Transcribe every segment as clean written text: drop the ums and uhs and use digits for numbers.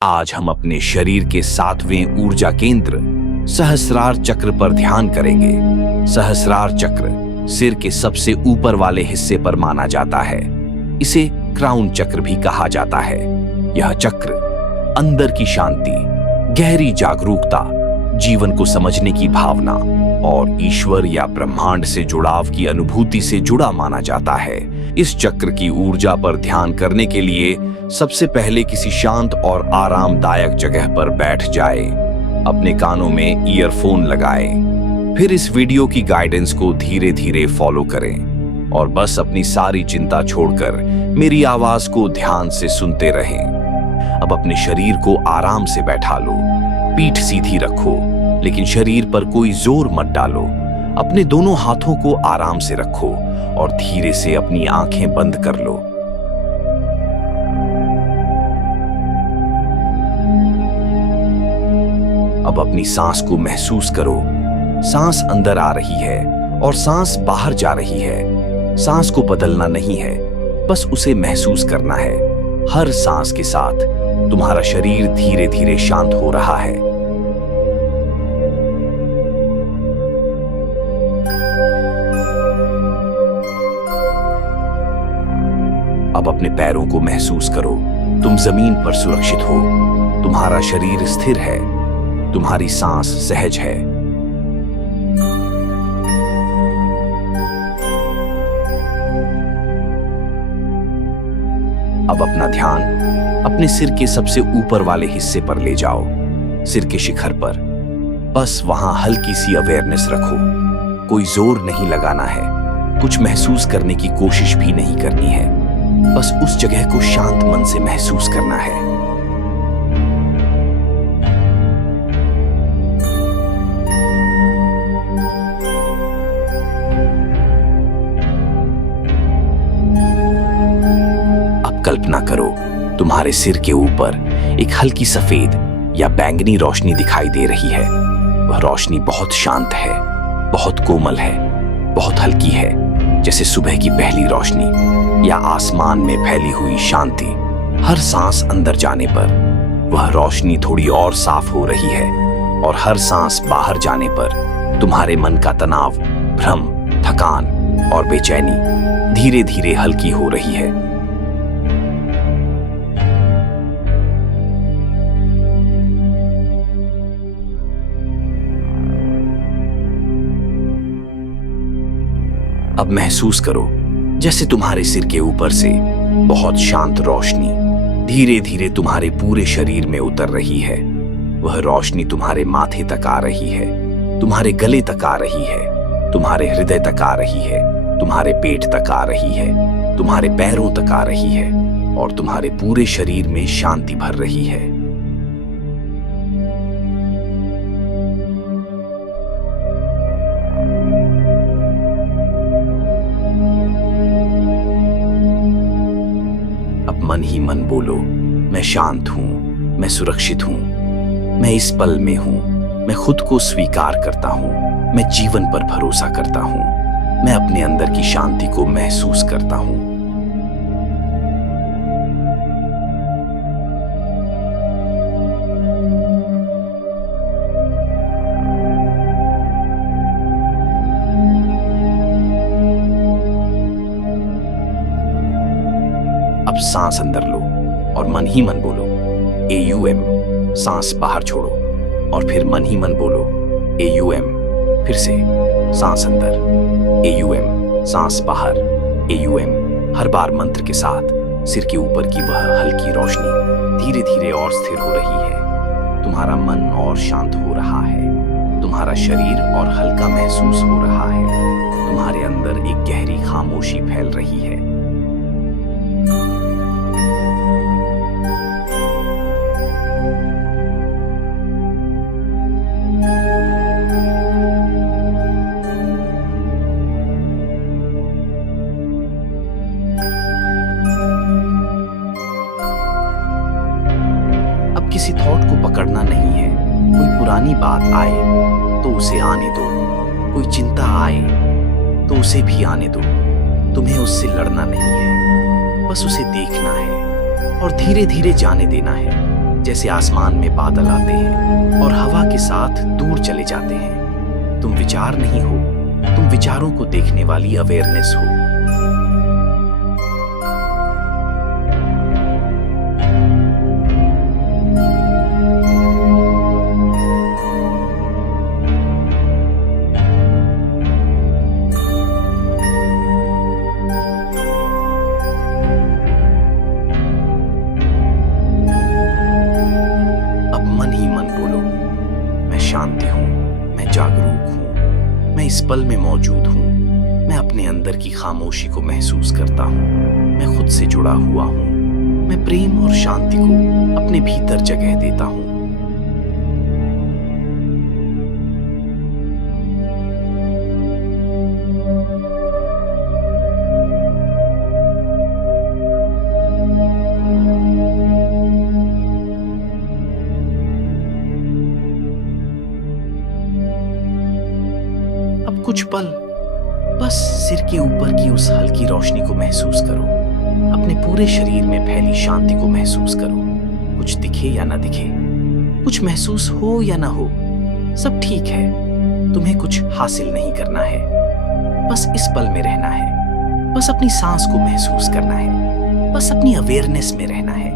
आज हम अपने शरीर के 7वें ऊर्जा केंद्र सहस्रार चक्र पर ध्यान करेंगे। सहस्रार चक्र सिर के सबसे ऊपर वाले हिस्से पर माना जाता है। इसे क्राउन चक्र भी कहा जाता है। यह चक्र अंदर की शांति, गहरी जागरूकता, जीवन को समझने की भावना और ईश्वर या ब्रह्मांड से जुड़ाव की अनुभूति से जुड़ा माना जाता है। इस चक्र की ऊर्जा पर ध्यान करने के लिए सबसे पहले किसी शांत और आरामदायक जगह पर बैठ जाए। अपने कानों में ईयरफोन लगाएं। फिर इस वीडियो की गाइडेंस को धीरे धीरे फॉलो करें और बस अपनी सारी चिंता छोड़कर मेरी आवाज को ध्यान से सुनते रहें। अब अपने शरीर को आराम से बैठा लो। पीठ सीधी रखो, लेकिन शरीर पर कोई जोर मत डालो। अपने दोनों हाथों को आराम से रखो और धीरे से अपनी आंखें बंद कर लो। अब अपनी सांस को महसूस करो। सांस अंदर आ रही है और सांस बाहर जा रही है। सांस को बदलना नहीं है, बस उसे महसूस करना है। हर सांस के साथ तुम्हारा शरीर धीरे धीरे शांत हो रहा है। अब अपने पैरों को महसूस करो। तुम जमीन पर सुरक्षित हो। तुम्हारा शरीर स्थिर है। तुम्हारी सांस सहज है। अब अपना ध्यान अपने सिर के सबसे ऊपर वाले हिस्से पर ले जाओ, सिर के शिखर पर। बस वहां हल्की सी अवेयरनेस रखो। कोई जोर नहीं लगाना है, कुछ महसूस करने की कोशिश भी नहीं करनी है। बस उस जगह को शांत मन से महसूस करना है। अब कल्पना करो, तुम्हारे सिर के ऊपर एक हल्की सफेद या बैंगनी रोशनी दिखाई दे रही है। वह रोशनी बहुत शांत है, बहुत कोमल है, बहुत हल्की है, जैसे सुबह की पहली रोशनी या आसमान में फैली हुई शांति। हर सांस अंदर जाने पर वह रोशनी थोड़ी और साफ हो रही है और हर सांस बाहर जाने पर तुम्हारे मन का तनाव, भ्रम, थकान और बेचैनी धीरे धीरे हल्की हो रही है। अब महसूस करो जैसे तुम्हारे सिर के ऊपर से बहुत शांत रोशनी धीरे धीरे तुम्हारे पूरे शरीर में उतर रही है। वह रोशनी तुम्हारे माथे तक आ रही है, तुम्हारे गले तक आ रही है, तुम्हारे हृदय तक आ रही है, तुम्हारे पेट तक आ रही है, तुम्हारे पैरों तक आ रही है और तुम्हारे पूरे शरीर में शांति भर रही है। मन ही मन बोलो, मैं शांत हूं, मैं सुरक्षित हूं, मैं इस पल में हूं, मैं खुद को स्वीकार करता हूं, मैं जीवन पर भरोसा करता हूं, मैं अपने अंदर की शांति को महसूस करता हूं। अब सांस अंदर लो और मन ही मन बोलो AUM। सांस बाहर छोड़ो और फिर मन ही मन बोलो AUM। फिर से सांस अंदर AUM, सांस बाहर AUM। हर बार मंत्र के साथ सिर के ऊपर की वह हल्की रोशनी धीरे धीरे और स्थिर हो रही है। तुम्हारा मन और शांत हो रहा है। तुम्हारा शरीर और हल्का महसूस हो रहा है। तुम्हारे अंदर एक गहरी खामोशी फैल रही है। किसी थॉट को पकड़ना नहीं है। कोई पुरानी बात आए तो उसे आने दो। कोई चिंता आए तो उसे भी आने दो। तुम्हें उससे लड़ना नहीं है, बस उसे देखना है और धीरे धीरे जाने देना है। जैसे आसमान में बादल आते हैं और हवा के साथ दूर चले जाते हैं। तुम विचार नहीं हो, तुम विचारों को देखने वाली अवेयरनेस हो। अब मन ही मन बोलो, मैं शांति हूं, मैं जागरूक हूं, मैं इस पल में मौजूद हूं, मैं अपने अंदर की खामोशी को महसूस करता हूं, मैं खुद से जुड़ा हुआ हूं, मैं प्रेम और शांति को अपने भीतर जगह देता हूं। अब कुछ पल बस सिर के ऊपर की उस हल्की रोशनी को महसूस करो, अपने पूरे शरीर में फैली शांति को महसूस करो। कुछ दिखे या ना दिखे, कुछ महसूस हो या ना हो, सब ठीक है। तुम्हें कुछ हासिल नहीं करना है, बस इस पल में रहना है, बस अपनी सांस को महसूस करना है, बस अपनी अवेयरनेस में रहना है।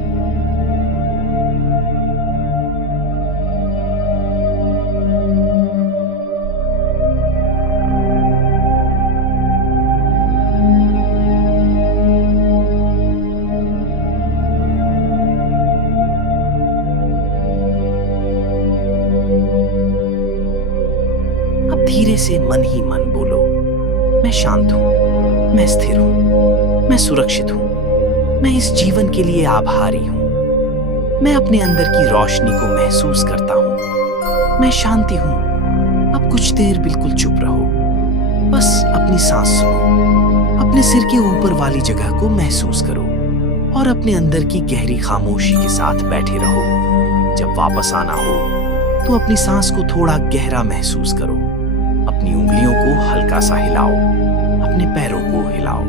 अब धीरे से मन ही मन बोलो, मैं शांत हूं, मैं स्थिर हूं, मैं सुरक्षित हूं, मैं इस जीवन के लिए आभारी हूं, मैं अपने अंदर की रोशनी को महसूस करता हूं, मैं शांति हूं। अब कुछ देर बिल्कुल चुप रहो, बस अपनी सांस सुनो, अपने सिर के ऊपर वाली जगह को महसूस करो और अपने अंदर की गहरी खामोशी के साथ बैठे रहो। जब वापस आना हो तो अपनी सांस को थोड़ा गहरा महसूस करो, अपनी उंगलियों को हल्का सा हिलाओ, अपने पैरों को हिलाओ,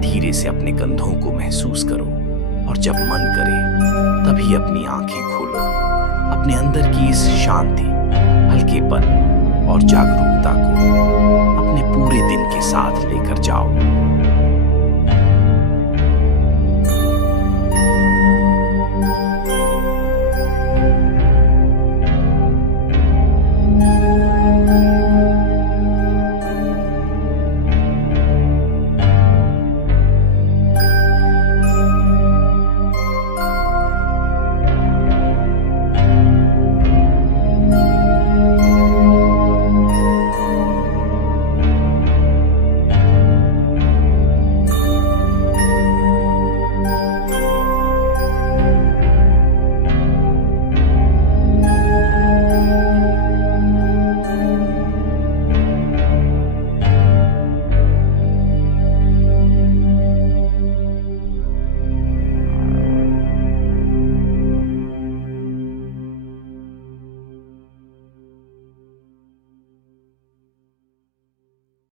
धीरे से अपने कंधों को महसूस करो और जब मन करे तभी अपनी आंखें खोलो। अपने अंदर की इस शांति, हल्केपन और जागरूकता को अपने पूरे दिन के साथ लेकर जाओ।